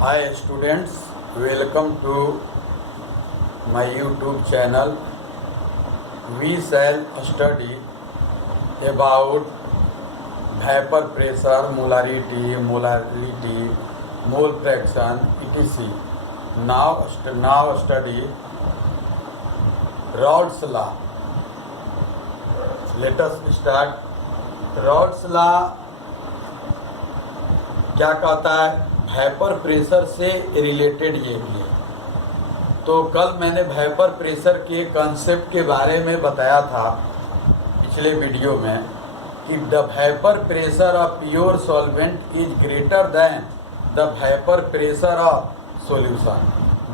Hi students, welcome to my YouTube channel. We shall study about vapor pressure, molarity, mole fraction, etc. Now study Raoult's law. Let us start. Raoult's law क्या कहता है? Vapour pressure से related ये भी है। तो कल मैंने वेपर प्रेशर के कंसेप्ट के बारे में बताया था पिछले वीडियो में कि the vapour pressure of pure solvent is greater than the vapour pressure of solution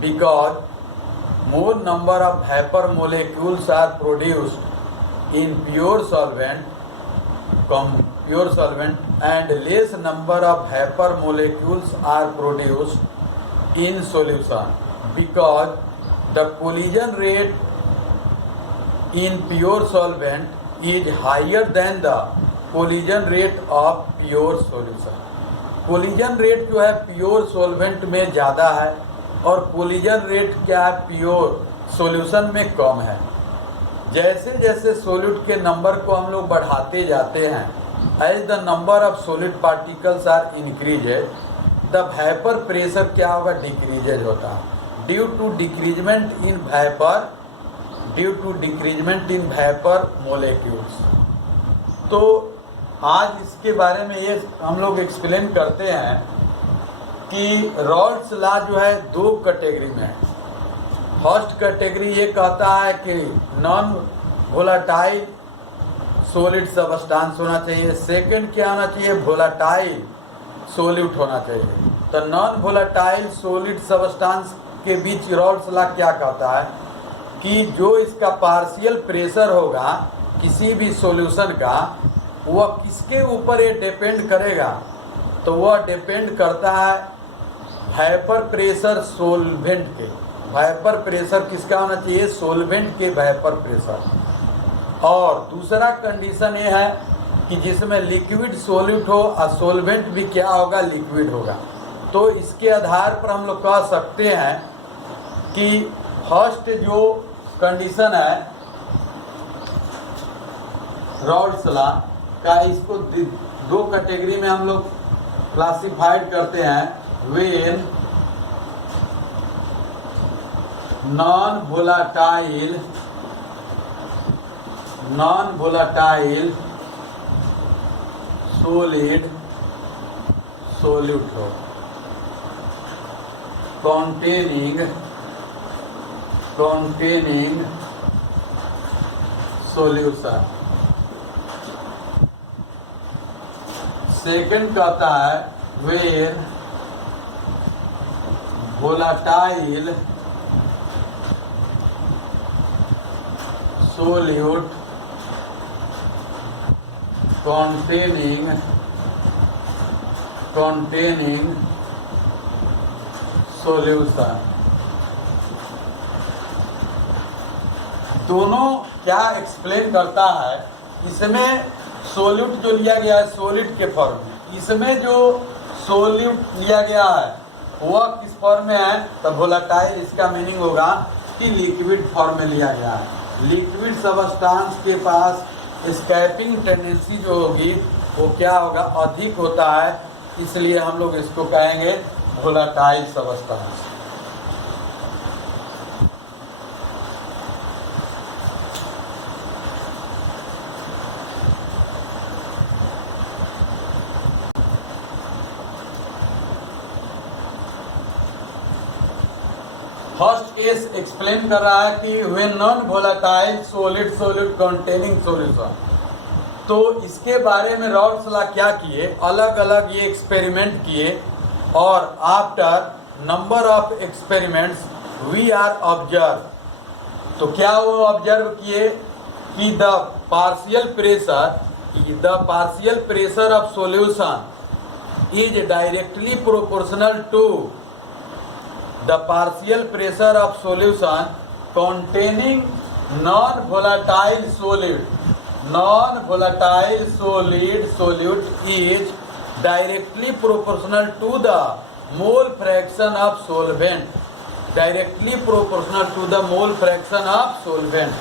because more number of vapour molecules are produced in pure solvent and less number of vapor molecules are produced in solution because the collision rate in pure solvent is higher than the collision rate of pure solution. collision rate जो है pure solvent में ज़्यादा है और collision rate क्या है pure solution में कम है। जैसे जैसे सॉलिड के नंबर को हम लोग बढ़ाते जाते हैं, as the number of solid particles are increased, the vapour pressure क्या होगा? डिक्रीजेज होता है due to decreasement in vapour molecules. तो आज इसके बारे में ये हम लोग एक्सप्लेन करते हैं कि रॉल्ट्स लॉ जो है दो कैटेगरी में है। फर्स्ट कैटेगरी ये कहता है कि नॉन वोलाटाइल सॉलिड सबस्टांस होना चाहिए। सेकंड क्या होना चाहिए? वोलाटाइल सॉल्यूट होना चाहिए। तो नॉन वोलाटाइल सॉलिड सबस्टांस के बीच रॉल्ट्स लॉ क्या कहता है कि जो इसका पार्शियल प्रेशर होगा किसी भी सॉल्यूशन का, वह किसके ऊपर ये डिपेंड करेगा? तो वह डिपेंड करता है वेपर प्रेशर सॉल्वेंट के। वेपर प्रेशर किसका होना चाहिए? सॉल्वेंट के वेपर प्रेशर। और दूसरा कंडीशन ये है कि जिसमें लिक्विड सॉल्यूट हो और सॉल्वेंट भी क्या होगा? लिक्विड होगा। तो इसके आधार पर हम लोग कह सकते हैं कि फर्स्ट जो कंडीशन है रॉल्ट्स लॉ का, इसको दो कैटेगरी में हम लोग क्लासिफाइड करते हैं। When non volatile solid solute हो containing solution। सेकंड कहता है where volatile solute containing solution। दोनों क्या एक्सप्लेन करता है? इसमें सोल्यूट जो लिया गया है सॉलिड के फॉर्म में, इसमें जो सोल्यूट लिया गया है वह किस फॉर्म में है? तो वोलाटाइल। इसका मीनिंग होगा कि लिक्विड फॉर्म में लिया गया है। लिक्विड सबस्टांस के पास स्कैपिंग टेंडेंसी जो होगी वो क्या होगा? अधिक होता है। इसलिए हम लोग इसको कहेंगे volatile substance. First case explain कर रहा है कि when non volatile solid containing solution. तो इसके बारे में रॉल्ट्स लॉ क्या किए? अलग अलग ये एक्सपेरिमेंट किए और after number of experiments we are observe. तो क्या वो ऑब्जर्व किए कि the partial pressure of solution is directly proportional to the partial pressure of solution containing non-volatile solute is directly proportional to the mole fraction of solvent, directly proportional to the mole fraction of solvent.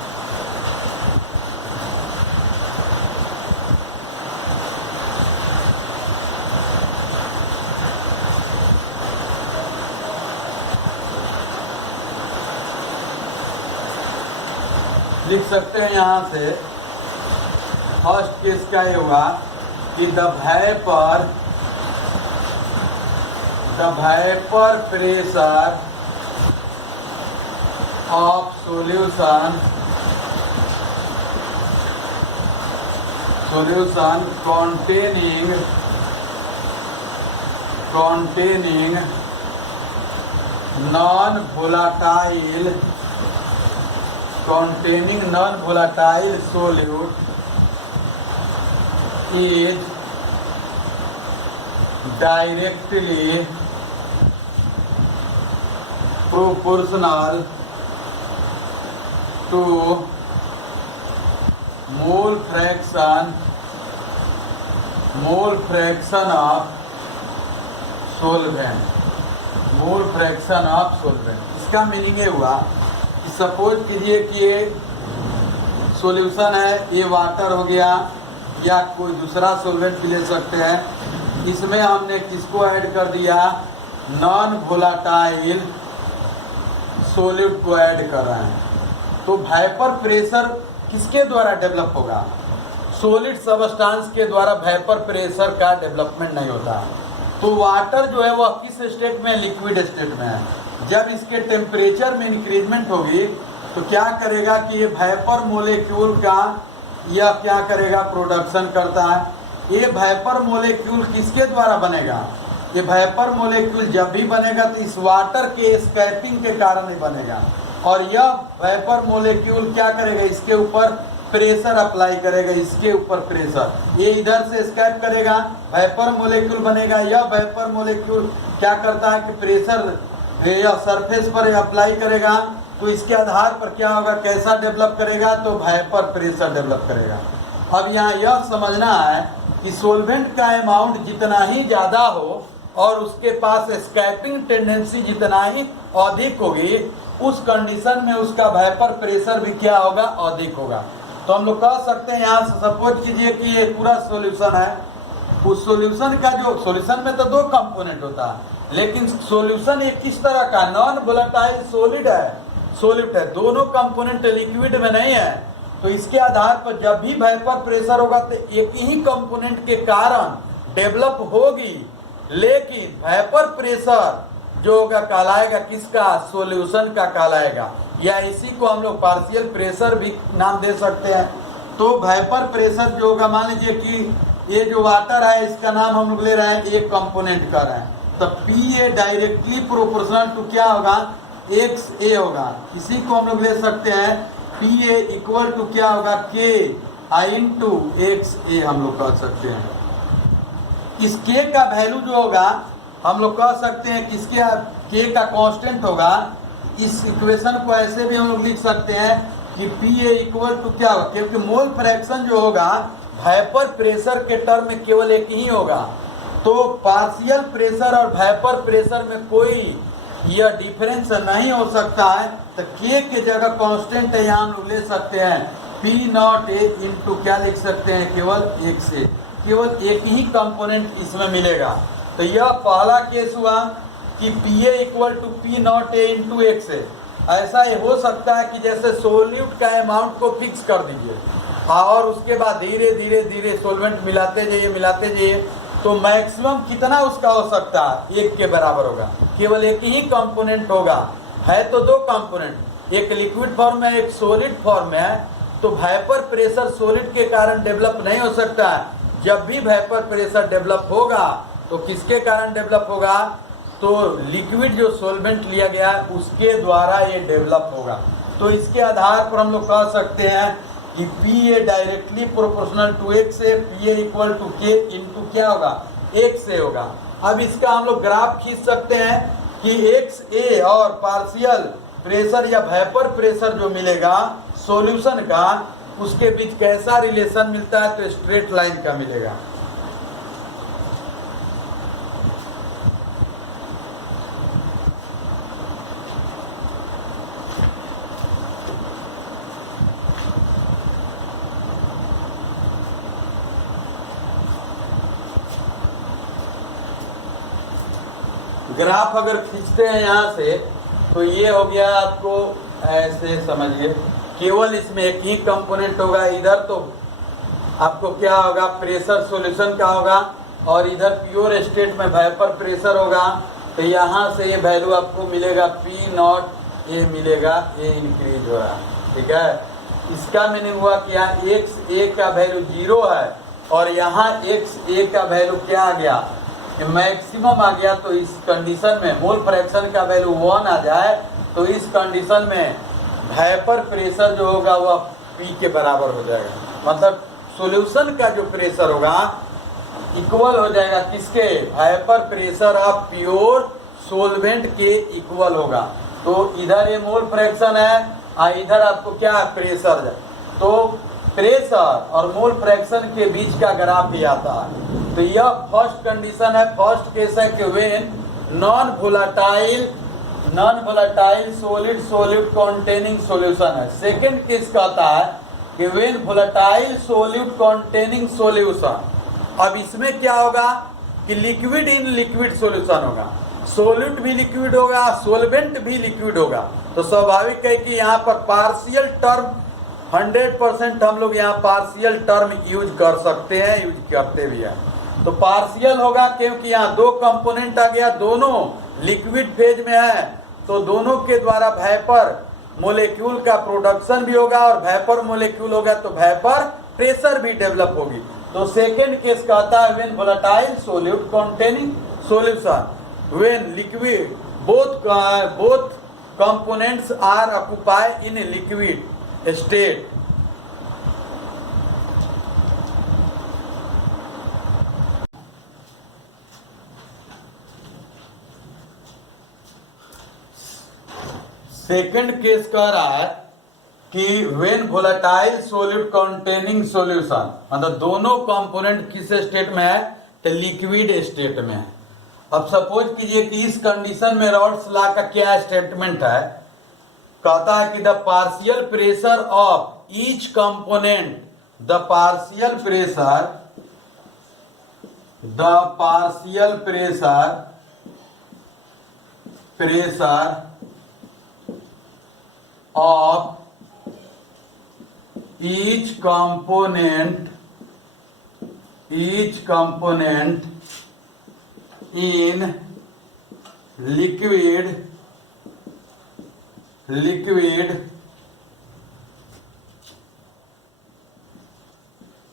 लिख सकते हैं यहाँ से, first case का ये हुआ कि the vapour pressure of solution containing non-volatile solute is directly proportional to mole fraction of solvent। इसका मीनिंग ये हुआ कि सपोज कीजिए कि ये सॉल्यूशन है, ये वाटर हो गया या कोई दूसरा सॉल्वेंट भी ले सकते हैं। इसमें हमने किसको ऐड कर दिया, नॉन वोलाटाइल सॉल्यूट को ऐड कर रहे हैं। तो वेपर प्रेशर किसके द्वारा डेवलप होगा, सॉलिड सबस्टांस के द्वारा वेपर प्रेशर का डेवलपमेंट नहीं होता। तो वाटर जो है वह किस स्टेट में, लिक्विड स्टेट में है। जब इसके टेम्परेचर में इंक्रीजमेंट होगी तो क्या करेगा कि ये वेपर मोलेक्यूल का यह क्या करेगा, प्रोडक्शन करता है। ये वेपर मोलेक्यूल किसके द्वारा बनेगा, ये वेपर मोलेक्यूल जब भी बनेगा तो इस वाटर के एस्केपिंग के कारण ही बनेगा। और यह वेपर मोलेक्यूल क्या करेगा, इसके ऊपर प्रेशर अप्लाई करेगा, इसके ऊपर प्रेशर, ये इधर से एस्केप करेगा, वेपर मोलेक्यूल बनेगा। यह वेपर मोलेक्यूल क्या करता है कि प्रेशर या सरफेस पर अप्लाई करेगा, तो इसके आधार पर क्या होगा, कैसा डेवलप करेगा, तो वेपर प्रेशर डेवलप करेगा। अब यहाँ यह समझना है कि सोलवेंट का अमाउंट जितना ही ज़्यादा हो और उसके पास एस्केपिंग टेंडेंसी जितना ही अधिक होगी, उस कंडीशन में उसका वेपर प्रेशर भी क्या होगा, अधिक होगा। तो हम लोग कह सकते हैं, यहाँ से सपोज कीजिए कि ये पूरा सॉल्यूशन है, उस सॉल्यूशन का जो सॉल्यूशन में तो दो कंपोनेंट होता है, लेकिन सॉल्यूशन एक किस तरह का, नॉन वोलेटाइल सॉलिड है, दोनों कंपोनेंट लिक्विड में नहीं है। तो इसके आधार पर जब भी वेपर प्रेशर होगा तो एक ही कंपोनेंट के कारण डेवलप होगी, लेकिन वेपर प्रेशर जो होगा कहलाएगा किसका, सॉल्यूशन का कहलाएगा, या इसी को हम लोग पार्शियल प्रेशर भी नाम दे सकते हैं। तो वेपर प्रेशर जो होगा, मान लीजिए कि ये जो वाटर है इसका नाम हम लोग ले रहे हैं, एक कंपोनेंट का रहे हैं, तो P A directly proportional to क्या होगा, एक्स ए होगा। इसी को हम लोग ले सकते हैं पी ए इक्वल टू क्या होगा, के आई इंटू एक्स ए हम लोग कह सकते हैं। इस के का वैल्यू जो होगा हम लोग कह सकते हैं किसके, के का कांस्टेंट होगा। इस इक्वेशन को ऐसे भी हम लोग लिख सकते हैं कि पी ए इक्वल टू क्या होगा, क्योंकि मोल फ्रैक्शन जो होगा वेपर प्रेशर के टर्म में केवल एक ही होगा। तो पार्शियल प्रेशर और वेपर प्रेशर में कोई यह डिफरेंस नहीं हो सकता है। तो के जगह कांस्टेंट है, यहाँ हम लोग ले सकते हैं पी नॉट ए इंटू क्या लिख सकते हैं, केवल एक से, केवल एक ही कंपोनेंट इसमें मिलेगा। तो यह पहला केस हुआ कि P A equal to P not A into X A. ऐसा ये हो सकता है कि जैसे सोल्यूट का अमाउंट को फिक्स कर दीजिए और उसके बाद धीरे धीरे धीरे सोलवेंट मिलाते जाइए, तो मैक्सिमम कितना उसका हो सकता है, एक के बराबर होगा। केवल एक ही कंपोनेंट होगा, है तो दो कंपोनेंट, एक लिक्विड फॉर्म में एक सॉलिड फॉर्म में है। तो वेपर प्रेशर सॉलिड के कारण डेवलप नहीं हो सकता है। जब भी वेपर प्रेशर डेवलप होगा तो किसके कारण डेवलप होगा, तो लिक्विड जो सॉल्वेंट लिया गया है उसके द्वारा ये डेवलप होगा। तो इसके आधार पर हम लोग कह सकते हैं कि P A directly proportional to X A, P A equal to K into क्या होगा, एक्स ए होगा। अब इसका हम लोग ग्राफ खींच सकते हैं कि एक्स ए और पार्शियल प्रेशर या वेपर प्रेशर जो मिलेगा सॉल्यूशन का, उसके बीच कैसा रिलेशन मिलता है, तो स्ट्रेट लाइन का मिलेगा। ग्राफ अगर खींचते हैं यहाँ से तो ये हो गया आपको, ऐसे समझिए, केवल इसमें एक ही कंपोनेंट होगा। इधर तो आपको क्या होगा, प्रेशर सॉल्यूशन का होगा, और इधर प्योर स्टेट में वेपर प्रेशर होगा। तो यहाँ से ये वैल्यू आपको मिलेगा पी नॉट, ये मिलेगा, ये इंक्रीज हो रहा है, ठीक है। इसका मीनिंग हुआ कि यहाँ एक्स ए का वैल्यू 0 है और यहाँ एक्स ए का वैल्यू क्या आ गया, मैक्सिमम आ गया। तो इस कंडीशन में मोल फ्रैक्शन का वैल्यू 1 आ जाए तो इस कंडीशन में वेपर प्रेशर जो होगा वह पी के बराबर हो जाएगा। मतलब सॉल्यूशन का जो प्रेशर होगा इक्वल हो जाएगा किसके, vapour pressure of pure solvent के इक्वल होगा। तो इधर ये मोल फ्रैक्शन है और इधर आपको क्या है, प्रेशर है। तो प्रेशर और मोल फ्रैक्शन के बीच का ग्राफ ही आता है। तो यह फर्स्ट कंडीशन है, फर्स्ट केस है कि when non volatile solid solute containing solution है। सेकंड केस कहता है कि when volatile solute containing solution. अब इसमें क्या होगा कि लिक्विड इन लिक्विड सॉल्यूशन होगा, सॉल्यूट भी लिक्विड होगा, सोलवेंट भी लिक्विड होगा। तो स्वाभाविक है कि यहाँ पर पार्शियल टर्म 100% हम लोग यहाँ पार्शियल टर्म यूज कर सकते हैं, यूज करते भी हैं। तो पार्शियल होगा क्योंकि यहाँ दो कंपोनेंट आ गया, दोनों लिक्विड फेज में है, तो दोनों के द्वारा वेपर मोलेक्यूल का प्रोडक्शन भी होगा और वेपर मोलेक्यूल होगा तो वेपर प्रेशर भी डेवलप होगी। तो सेकेंड केस कहता है when volatile solute containing solution, when liquid both components are occupied in a liquid state. Second case कह रहा है कि when volatile solute containing solution, मतलब दोनों कंपोनेंट किस स्टेट में है, तो लिक्विड स्टेट में है। अब सपोज कीजिए कि इस कंडीशन में रॉल्स लॉ का क्या स्टेटमेंट है, कहता है कि the partial pressure of each component, the partial pressure of each component in liquid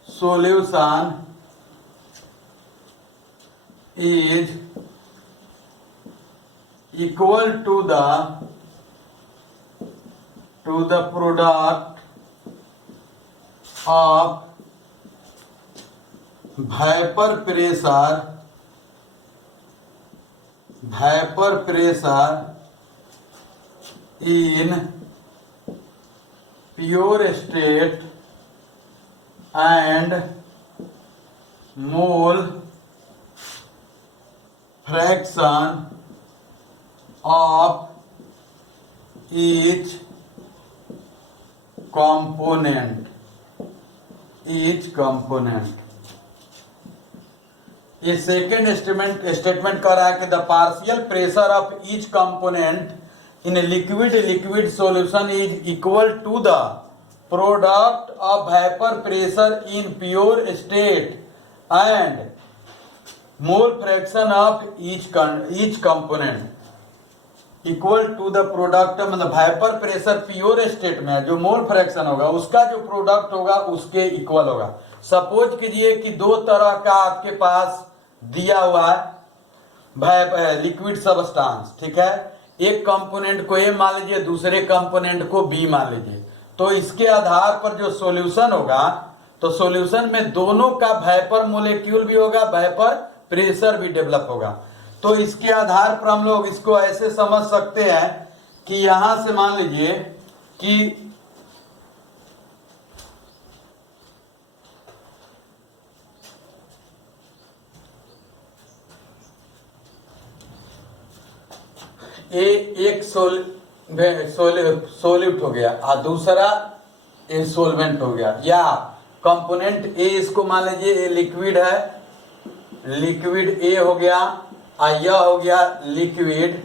solution is equal to the product of vapour pressure in pure state and mole fraction of each component. ये second statement कर रहा है कि the partial pressure of each component in liquid solution is equal to the product of vapour pressure in pure state and mole fraction of each component equal to the product, मतलब vapour pressure pure state में जो mole fraction होगा उसका जो product होगा उसके equal होगा। Suppose कीजिए कि दो तरह का आपके पास दिया हुआ है लिक्विड सब्सटेंस, ठीक है। एक कंपोनेंट को ए मान लीजिए, दूसरे कंपोनेंट को बी मान लीजिए। तो इसके आधार पर जो सॉल्यूशन होगा, तो सॉल्यूशन में दोनों का वेपर मोलेक्यूल भी होगा, वेपर प्रेशर भी डेवलप होगा। तो इसके आधार पर हम लोग इसको ऐसे समझ सकते हैं कि यहां से मान लीजिए कि एक सोल्यूट हो गया और दूसरा सोलवेंट हो गया, या कंपोनेंट ए इसको मान लीजिए ए लिक्विड है, लिक्विड ए हो गया यह हो गया लिक्विड,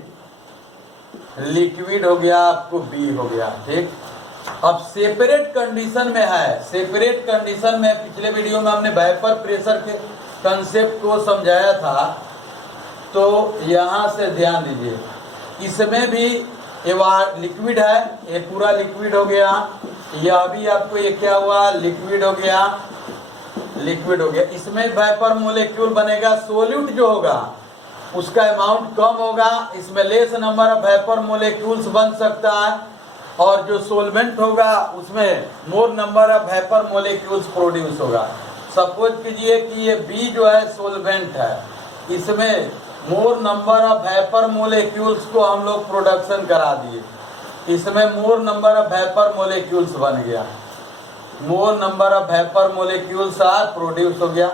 लिक्विड हो गया आपको बी हो गया, ठीक। अब सेपरेट कंडीशन में है, सेपरेट कंडीशन में पिछले वीडियो में हमने वेपर प्रेशर के कंसेप्ट को समझाया था, तो यहां से ध्यान दीजिए, इसमें भी लिक्विड है, ये पूरा लिक्विड हो गया, यह भी आपको ये क्या हुआ, लिक्विड हो गया, लिक्विड हो गया। इसमें वेपर मोलेक्यूल बनेगा, सोल्यूट जो होगा उसका अमाउंट कम होगा, इसमें less number of vapour molecules बन सकता है, और जो सोलवेंट होगा उसमें more number of vapour molecules produce होगा। सपोज कीजिए कि ये बी जो है सोलवेंट है, इसमें more number of vapour molecules को हम लोग प्रोडक्शन करा दिए, इसमें more number of vapour molecules बन गया, more number of vapour molecules are produce हो गया।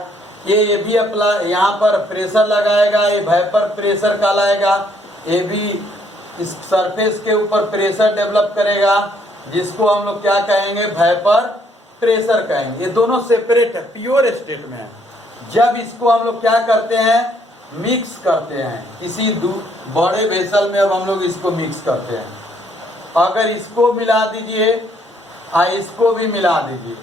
ये भी अप्लाई, यहाँ पर प्रेशर लगाएगा, ये वेपर प्रेशर कहलाएगा, ये भी इस सरफेस के ऊपर प्रेशर डेवलप करेगा, जिसको हम लोग क्या कहेंगे, वेपर प्रेशर कहेंगे। ये दोनों सेपरेट है, प्योर स्टेट में है। जब इसको हम लोग क्या करते हैं, मिक्स करते हैं किसी बड़े वेसल में, अब हम लोग इसको मिक्स करते हैं, अगर इसको मिला दीजिए इसको भी मिला दीजिए,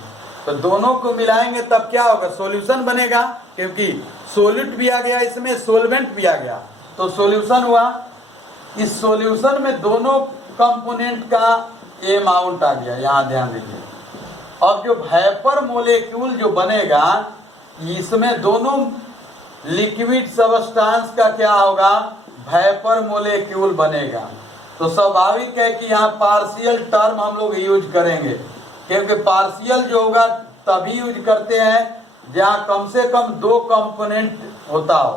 तो दोनों को मिलाएंगे तब क्या होगा, सॉल्यूशन बनेगा, क्योंकि सोल्यूट भी आ गया, इसमें सोलवेंट भी आ गया, तो सॉल्यूशन हुआ। इस सॉल्यूशन में दोनों कंपोनेंट का अमाउंट आ गया, यहां ध्यान दीजिए। अब जो वेपर मोलेक्यूल जो बनेगा, इसमें दोनों लिक्विड सबस्टेंस का क्या होगा, वेपर मोलेक्यूल बनेगा। तो स्वाभाविक है कि यहाँ पार्शियल टर्म हम लोग यूज करेंगे, क्योंकि पार्शियल जो होगा तभी यूज करते हैं जहाँ कम से कम दो कंपोनेंट होता हो,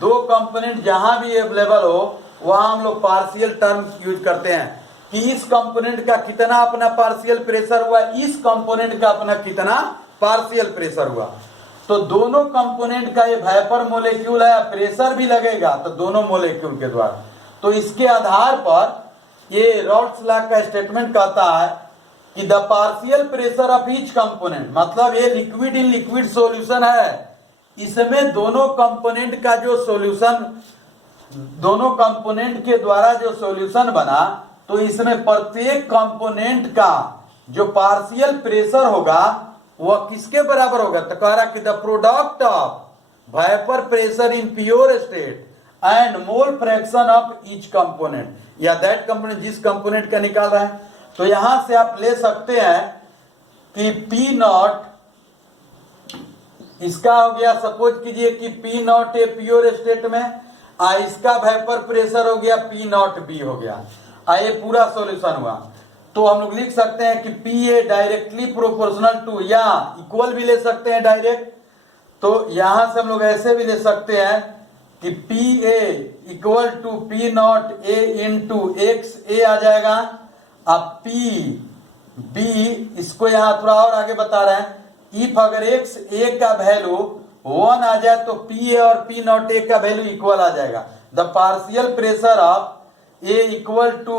दो कंपोनेंट जहां भी अवेलेबल हो वहां हम लोग पार्शियल टर्म यूज करते हैं कि इस कंपोनेंट का कितना अपना पार्शियल प्रेशर हुआ, इस कंपोनेंट का अपना कितना पार्शियल प्रेशर हुआ। तो दोनों कंपोनेंट का ये वेपर मोलेक्यूल है, प्रेशर भी लगेगा तो दोनों मोलेक्यूल के द्वारा। तो इसके आधार पर ये रॉल्स लॉ का स्टेटमेंट कहता है कि the partial pressure of each component, मतलब ये लिक्विड इन लिक्विड सॉल्यूशन है, इसमें दोनों कंपोनेंट का जो सॉल्यूशन, दोनों कंपोनेंट के द्वारा जो सॉल्यूशन बना, तो इसमें प्रत्येक कंपोनेंट का जो पार्शियल प्रेशर होगा वह किसके बराबर होगा, तो कह रहा कि the product of vapour pressure in pure state and mole fraction of each component, या दैट कंपोनेंट जिस कंपोनेंट का निकाल रहा है। तो यहां से आप ले सकते हैं कि पी नॉट, इसका हो गया, सपोज कीजिए कि P not a pure state में, इसका वेपर प्रेशर हो गया पी नॉट बी हो गया, ये पूरा सॉल्यूशन हुआ। तो हम लोग लिख सकते हैं कि P A directly proportional to, या इक्वल भी ले सकते हैं डायरेक्ट, तो यहां से हम लोग ऐसे भी ले सकते हैं कि P A equal to P not A into X A आ जाएगा। अब पी बी, इसको यहां थोड़ा और आगे बता रहे हैं, इफ अगर एक्स ए का वैल्यू 1 आ जाए तो पी ए और पी नॉट ए का वैल्यू इक्वल आ जाएगा। The partial pressure of A equal to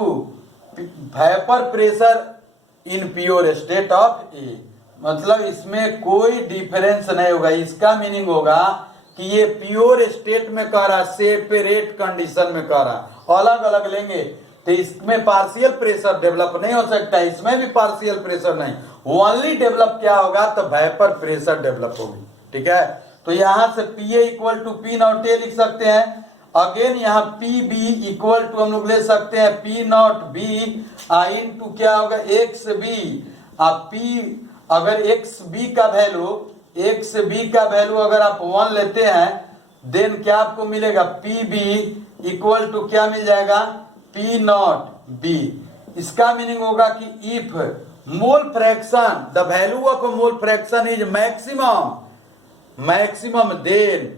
vapour pressure in pure state of A, मतलब इसमें कोई डिफरेंस नहीं होगा। इसका मीनिंग होगा कि ये प्योर स्टेट में कह रहा, सेपरेट कंडीशन में कह रहा, अलग अलग लेंगे तो इसमें पार्शियल प्रेशर डेवलप नहीं हो सकता, इसमें भी पार्शियल प्रेशर नहीं, ओनली डेवलप क्या होगा, तो वेपर प्रेशर डेवलप होगी। ठीक है, तो यहां से P A equal to P not A लिख सकते हैं। अगेन यहाँ पी बी इक्वल टू हम लोग ले सकते हैं पी नॉट बी इंटू क्या होगा, एक्स बी। अब पी, अगर एक्स बी का वैल्यू, एक्स बी का वैल्यू अगर आप 1 लेते हैं, देन क्या आपको मिलेगा, पी बी इक्वल टू क्या मिल जाएगा, पी नॉट बी। इसका मीनिंग होगा कि if mole fraction, the value of mole fraction is maximum then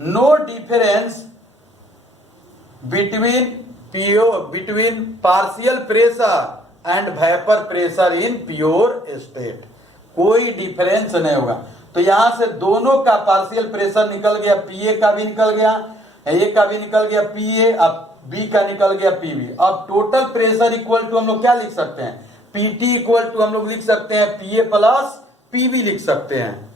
no difference between partial pressure and vapour pressure in pure state, कोई डिफरेंस नहीं होगा। तो यहां से दोनों का पार्शियल प्रेशर निकल गया, पी ए का भी निकल गया, ए का भी निकल गया पी ए, अब बी का निकल गया पी बी। अब टोटल प्रेशर इक्वल टू हम लोग क्या लिख सकते हैं, पी टी इक्वल टू हम लोग लिख सकते हैं P A plus P B लिख सकते हैं।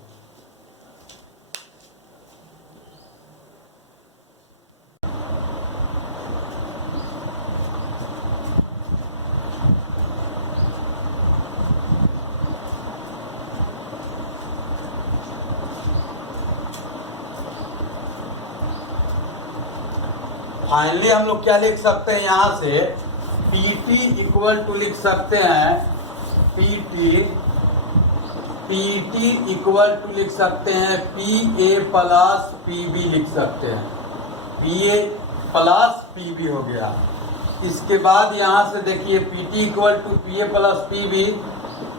फाइनली हम लोग क्या लिख सकते हैं यहाँ से, PT इक्वल टू लिख सकते हैं PT इक्वल टू लिख सकते हैं PA प्लस PB लिख सकते हैं, PA प्लस PB हो गया। इसके बाद यहाँ से देखिए PT equal to PA plus PB,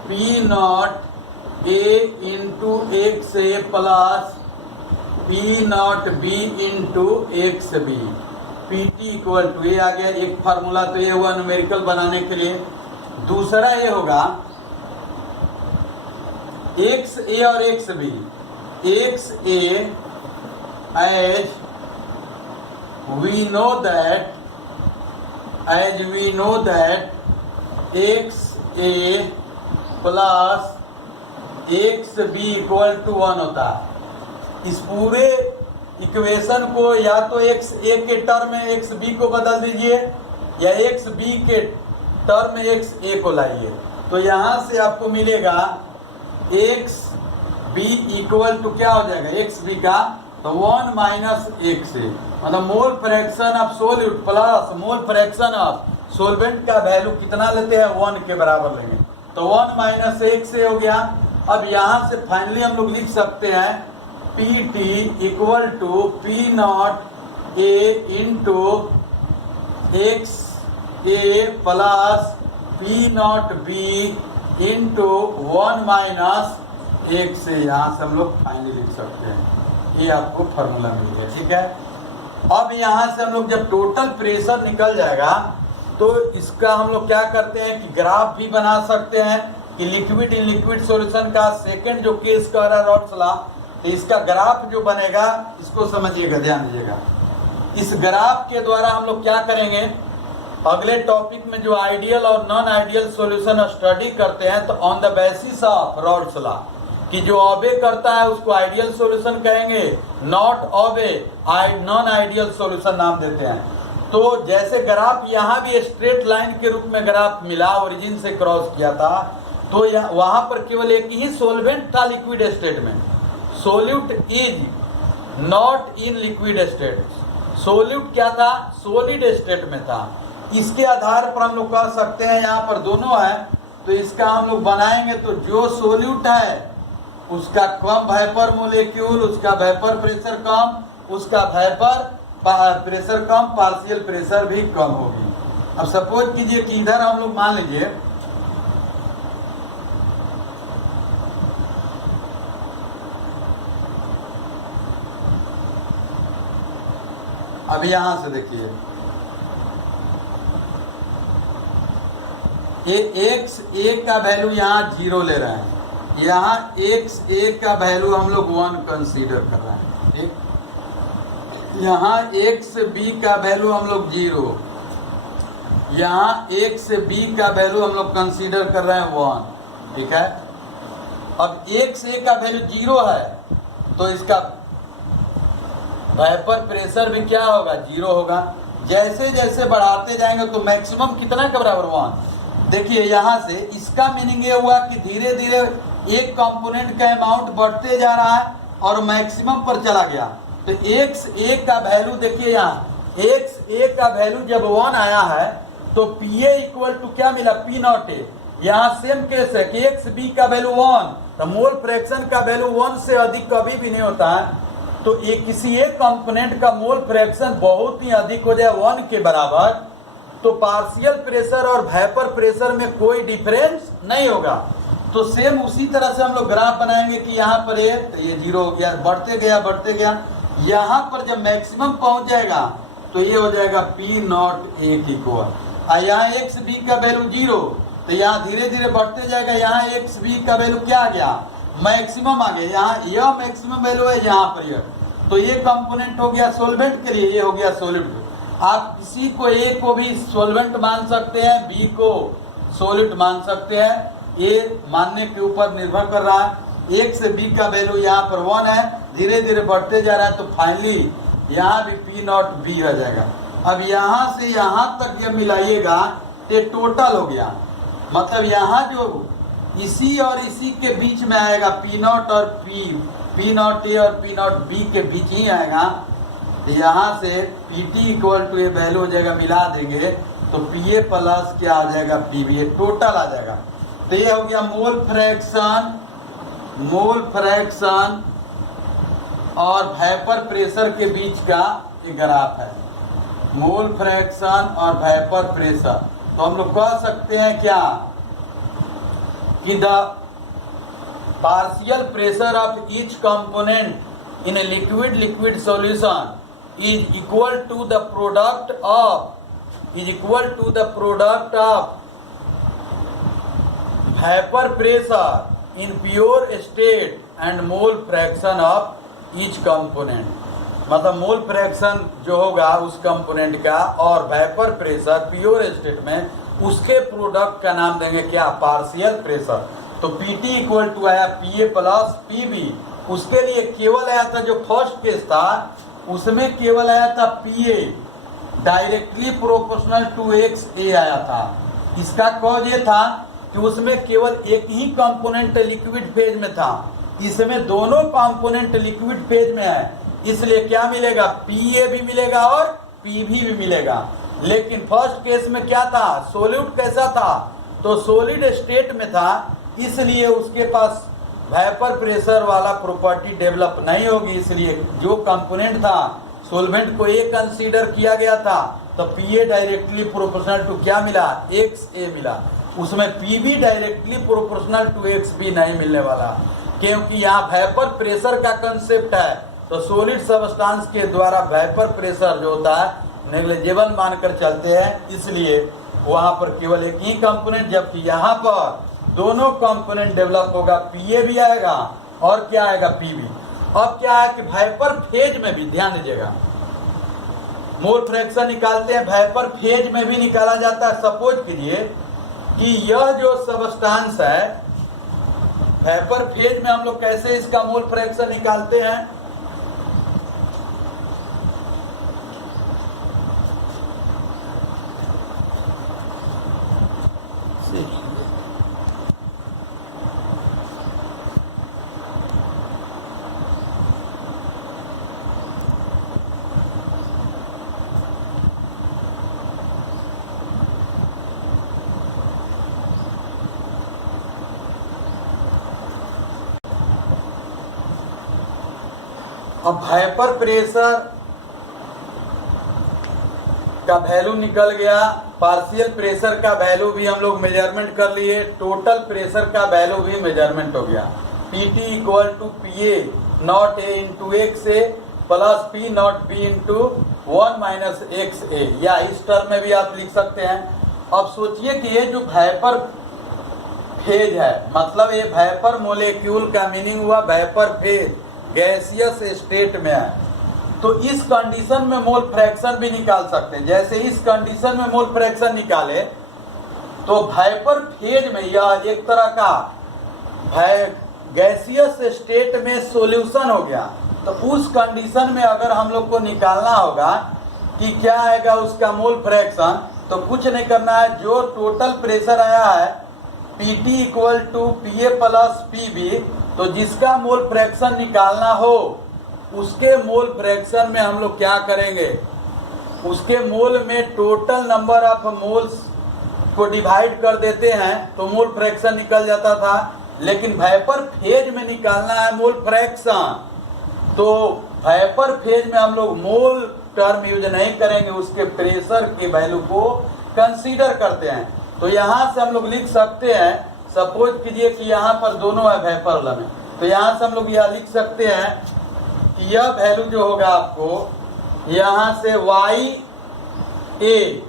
P not A into XA plus P not B into XB, PT equal to ये आ गया एक फार्मूला। तो ये हुआ न्यूमेरिकल बनाने के लिए। दूसरा ये होगा XA और XB, XA as we know that XA plus XB equal to 1 होता है। इस पूरे इक्वेशन को या तो XA के टर्म में XB को बदल दीजिए या XB के टर्म में XA को लाइए। तो यहाँ से आपको मिलेगा XB इक्वल टू क्या हो जाएगा XB का, तो 1 माइनस XA, मतलब मोल fraction of solute plus mole fraction of solvent का वैल्यू कितना लेते हैं, 1 के बराबर लेंगे, तो 1 माइनस XA हो गया। अब यहाँ से फाइनली हम लोग लिख सकते हैं PT equal to P not A into XA plus P not B into 1 minus XA। यहाँ से हम लोग फाइनली लिख सकते हैं, ये आपको फार्मूला मिल गया, ठीक है। अब यहाँ से हम लोग जब टोटल प्रेशर निकल जाएगा तो इसका हम लोग क्या करते हैं कि ग्राफ भी बना सकते हैं कि लिक्विड इन लिक्विड सॉल्यूशन का सेकंड जो केस कह रहा है रॉड्स लॉ, तो इसका ग्राफ जो बनेगा इसको समझिएगा, ध्यान दीजिएगा। इस ग्राफ के द्वारा हम लोग क्या करेंगे, अगले टॉपिक में जो आइडियल और नॉन आइडियल सॉल्यूशन स्टडी करते हैं, तो on the basis of rods law कि जो ऑबे करता है उसको आइडियल सॉल्यूशन कहेंगे, not obey non ideal solution नाम देते हैं। तो जैसे ग्राफ यहाँ भी स्ट्रेट लाइन के रूप में ग्राफ मिला, ओरिजिन से क्रॉस किया था, तो वहां पर केवल एक ही सोलवेंट था लिक्विड स्टेट में, solute is not in liquid state. Solute क्या था, सॉलिड स्टेट में था। इसके आधार पर हम लोग कह सकते हैं, यहाँ पर दोनों है तो इसका हम लोग बनाएंगे, तो जो सोल्यूट है उसका कम वेपर मोलेक्यूल, उसका वेपर प्रेशर कम, उसका वेपर प्रेशर कम, पार्शियल प्रेशर भी कम होगी। अब सपोज कीजिए कि इधर हम लोग मान लीजिए अब यहां से देखिए XA का वैल्यू यहाँ 0 ले रहे हैं, यहाँ XA का वैल्यू हम लोग 1 कंसीडर कर रहे हैं, ठीक। यहाँ XB का वैल्यू हम लोग 0, यहाँ XB का वैल्यू हम लोग कंसीडर कर रहे हैं 1, ठीक है। अब XA का वैल्यू 0 है तो इसका वेपर प्रेशर भी क्या होगा, 0 होगा। जैसे जैसे बढ़ाते जाएंगे तो मैक्सिमम कितना के बराबर 1। देखिए यहाँ से इसका मीनिंग ये हुआ कि धीरे धीरे एक कंपोनेंट का अमाउंट बढ़ते जा रहा है और मैक्सिमम पर चला गया। तो XA का वैल्यू देखिए, यहाँ XA का वैल्यू जब 1 आया है तो PA इक्वल टू क्या मिला, P नॉट A। यहाँ सेम केस है कि XB का वैल्यू 1, तो मोल फ्रैक्शन का वैल्यू 1 से अधिक कभी भी नहीं होता है। तो एक किसी एक कंपोनेंट का मोल फ्रैक्शन बहुत ही अधिक हो जाए 1 के बराबर, तो पार्शियल प्रेशर और वेपर प्रेशर में कोई डिफरेंस नहीं होगा। तो सेम उसी तरह से हम लोग ग्राफ बनाएंगे कि यहाँ पर ये तो ये 0 हो गया, बढ़ते गया, यहाँ पर जब मैक्सिमम पहुंच जाएगा तो ये हो जाएगा P नॉट A की इक्वल, और यहाँ XB का वैल्यू 0, तो यहाँ धीरे धीरे बढ़ते जाएगा। यहाँ XB का वैल्यू क्या आ गया, मैक्सिमम आ गया, यहाँ यह मैक्सिमम वैल्यू है, यहाँ पर यह, तो ये कंपोनेंट हो गया सोलवेंट के लिए, ये हो गया सॉलिड। आप किसी को A को भी सोलवेंट मान सकते हैं, B को सॉलिड मान सकते हैं, ये मानने के ऊपर निर्भर कर रहा है। एक से B का वैल्यू यहाँ पर 1 है, धीरे धीरे बढ़ते जा रहा है, तो फाइनली यहाँ भी P नॉट B आ जाएगा। अब यहाँ से यहाँ तक जब मिलाइएगा ये टोटल हो गया, मतलब यहाँ जो इसी और इसी के बीच में आएगा P नॉट और P नॉट A और P नॉट B के बीच ही आएगा, तो यहाँ से Pt इक्वल टू ये वैल्यू हो जाएगा, मिला देंगे तो Pa प्लस क्या आ जाएगा Pb, ये टोटल आ जाएगा। तो ये हो गया मोल फ्रैक्शन और वेपर प्रेशर के बीच का ये ग्राफ है, मोल फ्रैक्शन और वेपर प्रेशर। तो हम लोग कह सकते हैं क्या कि the partial pressure of each component in a liquid solution is equal to the product of vapor pressure in pure state and mole fraction of each component। मतलब मोल फ्रैक्शन जो होगा उस कंपोनेंट का और वेपर प्रेशर प्योर स्टेट में उसके product का नाम देंगे क्या, पार्शियल प्रेशर। तो Pt इक्वल टू आया Pa प्लस Pb। उसके लिए केवल आया था जो फर्स्ट केस था उसमें केवल आया था Pa directly proportional to XA आया था। इसका कॉज ये था कि उसमें केवल एक ही कंपोनेंट लिक्विड फेज में था, इसमें दोनों कंपोनेंट लिक्विड फेज में है, इसलिए क्या मिलेगा, Pa भी मिलेगा और Pb भी मिलेगा। लेकिन फर्स्ट केस में क्या था, सोल्यूट कैसा था, तो सॉलिड स्टेट में था, इसलिए उसके पास वेपर प्रेशर वाला प्रॉपर्टी डेवलप नहीं होगी। इसलिए जो कंपोनेंट था सोलवेंट को ए कंसीडर किया गया था, तो Pa डायरेक्टली प्रोपोर्शनल टू क्या मिला, XA मिला। उसमें Pb directly proportional to XB नहीं मिलने वाला, क्योंकि यहाँ वेपर प्रेशर का कंसेप्ट है। तो सॉलिड सब्सटेंस के द्वारा वेपर प्रेशर जो होता है नेग्लिजिबल मानकर चलते हैं, इसलिए वहां पर केवल एक ही कंपोनेंट, जबकि यहाँ पर दोनों कंपोनेंट डेवलप होगा, Pa भी आएगा और क्या आएगा, Pb। अब क्या है कि वेपर फेज में भी ध्यान दीजिएगा, मोल फ्रैक्शन निकालते हैं, वेपर फेज में भी निकाला जाता है। सपोज कीजिए कि यह जो सब्सटेंस है वेपर फेज में हम लोग कैसे इसका मोल फ्रैक्शन निकालते हैं, अब वेपर प्रेशर का वैल्यू निकल गया, पार्शियल प्रेशर का वैल्यू भी हम लोग मेजरमेंट कर लिए, टोटल प्रेशर का वैल्यू भी मेजरमेंट हो गया। Pt equal to Pa not A into XA plus P not B into 1 minus XA, या इस टर्म में भी आप लिख सकते हैं। अब सोचिए कि ये जो वेपर फेज है, मतलब ये वेपर मोलेक्यूल का मीनिंग हुआ वेपर फेज, गैसियस स्टेट में है, तो इस कंडीशन में मोल फ्रैक्शन भी निकाल सकते हैं। जैसे इस कंडीशन में मोल फ्रैक्शन निकाले तो वेपर फेज में यह एक तरह का गैसियस स्टेट में सॉल्यूशन हो गया। तो उस कंडीशन में अगर हम लोग को निकालना होगा कि क्या आएगा उसका मोल फ्रैक्शन, तो कुछ नहीं करना है, जो टोटल प्रेशर आया है Pt equal to Pa plus Pb, तो जिसका मोल फ्रैक्शन निकालना हो उसके मोल फ्रैक्शन में हम लोग क्या करेंगे, उसके मोल में टोटल नंबर ऑफ मोल्स को डिवाइड कर देते हैं तो मोल फ्रैक्शन निकल जाता था। लेकिन वेपर फेज में निकालना है मोल फ्रैक्शन, तो वेपर फेज में हम लोग मोल टर्म यूज नहीं करेंगे, उसके प्रेशर के वैल्यू को कंसीडर करते हैं। तो यहाँ से हम लोग लिख सकते हैं, सपोज कीजिए कि यहाँ पर दोनों है वेपर वाला में, तो यहाँ से हम लोग यह लिख सकते हैं कि यह वैल्यू जो होगा आपको यहाँ से YA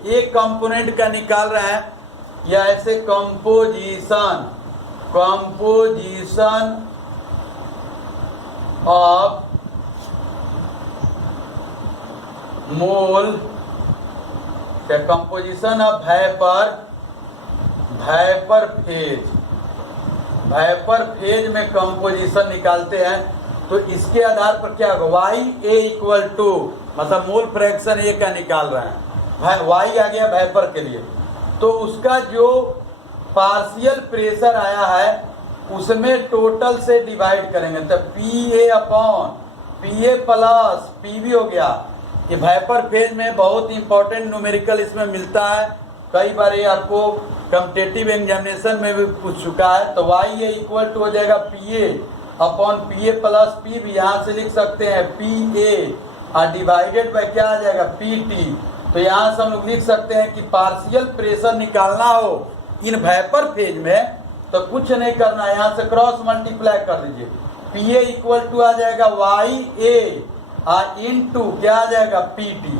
एक कंपोनेंट का निकाल रहे हैं, या ऐसे composition of mole, composition of vapour phase में कंपोजिशन निकालते हैं। तो इसके आधार पर क्या होगा, YA इक्वल टू, मतलब मोल फ्रैक्शन A का निकाल रहे हैं, Y आ गया वेपर के लिए, तो उसका जो पार्शियल प्रेशर आया है उसमें टोटल से डिवाइड करेंगे, तो Pa upon Pa plus Pb हो गया। कि वेपर फेज में बहुत इंपॉर्टेंट न्यूमेरिकल इसमें मिलता है, कई बार ये आपको कॉम्पिटिटिव एग्जामिनेशन में भी पूछ चुका है। तो वाई ए इक्वल टू हो जाएगा P A upon P A plus P B, यहाँ से लिख सकते हैं पी ए और डिवाइडेड बाय क्या आ जाएगा पी टी। तो यहाँ से हम लोग लिख सकते हैं कि पार्शियल प्रेशर निकालना हो इन वेपर फेज में तो कुछ नहीं करना, यहाँ से क्रॉस मल्टीप्लाई कर दीजिए। पी ए इक्वल टू आ जाएगा वाई ए इंटू क्या आ जाएगा P T.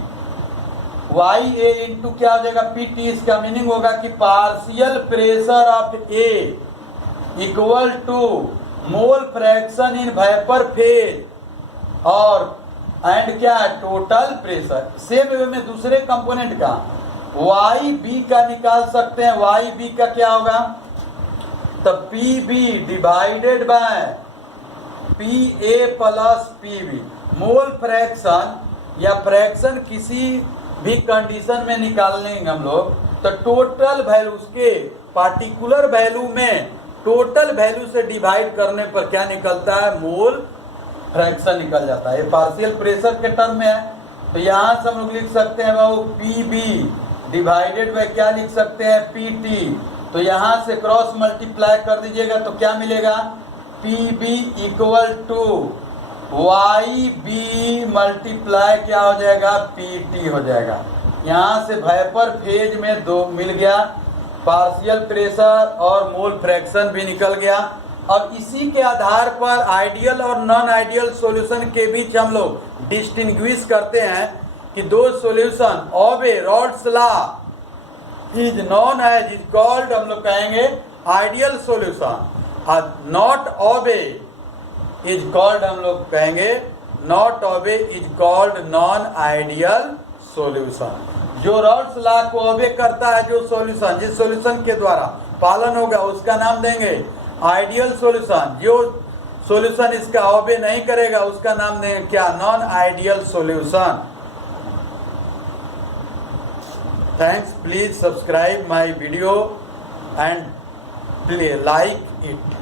Y A into क्या हो जाएगा पी टी। इसका मीनिंग होगा कि partial pressure of A equal to mole fraction in vapour phase और एंड क्या है टोटल प्रेशर। सेम वे में दूसरे कंपोनेंट का वाई बी का निकाल सकते हैं। वाई बी का क्या होगा तो P B divided by P A plus P B. Mole fraction या फ्रैक्शन किसी भी कंडीशन में निकालने हम लोग तो टोटल वैल्यू उसके पार्टिकुलर वैल्यू में टोटल वैल्यू से डिवाइड करने पर क्या निकलता है मोल फ्रैक्शन निकल जाता है। ये पार्शियल प्रेशर के टर्म में है। तो यहाँ से हम लोग लिख सकते हैं वो पी बी डिवाइडेड बाय क्या लिख सकते हैं पी टी। तो यहाँ से क्रॉस मल्टीप्लाई कर दीजिएगा तो क्या मिलेगा P B equal to Y B multiply क्या हो जाएगा पी टी हो जाएगा। यहाँ से वेपर फेज में दो मिल गया, पार्शियल प्रेशर और मोल फ्रैक्शन भी निकल गया। अब इसी के आधार पर आइडियल और नॉन आइडियल सॉल्यूशन के बीच हम लोग डिस्टिंग्विश करते हैं कि दो solution of a Raoult's law is known as is called हम लोग कहेंगे आइडियल सॉल्यूशन और not of a is called हम लोग कहेंगे not of a is called non ideal solution. जो रॉड्स लॉ को ऑबे करता है जो सॉल्यूशन जिस सॉल्यूशन के द्वारा पालन होगा उसका नाम देंगे आइडियल सॉल्यूशन। जो सॉल्यूशन इसका ऑबे नहीं करेगा उसका नाम देंगे क्या non ideal solution. Thanks, please subscribe my video and like it.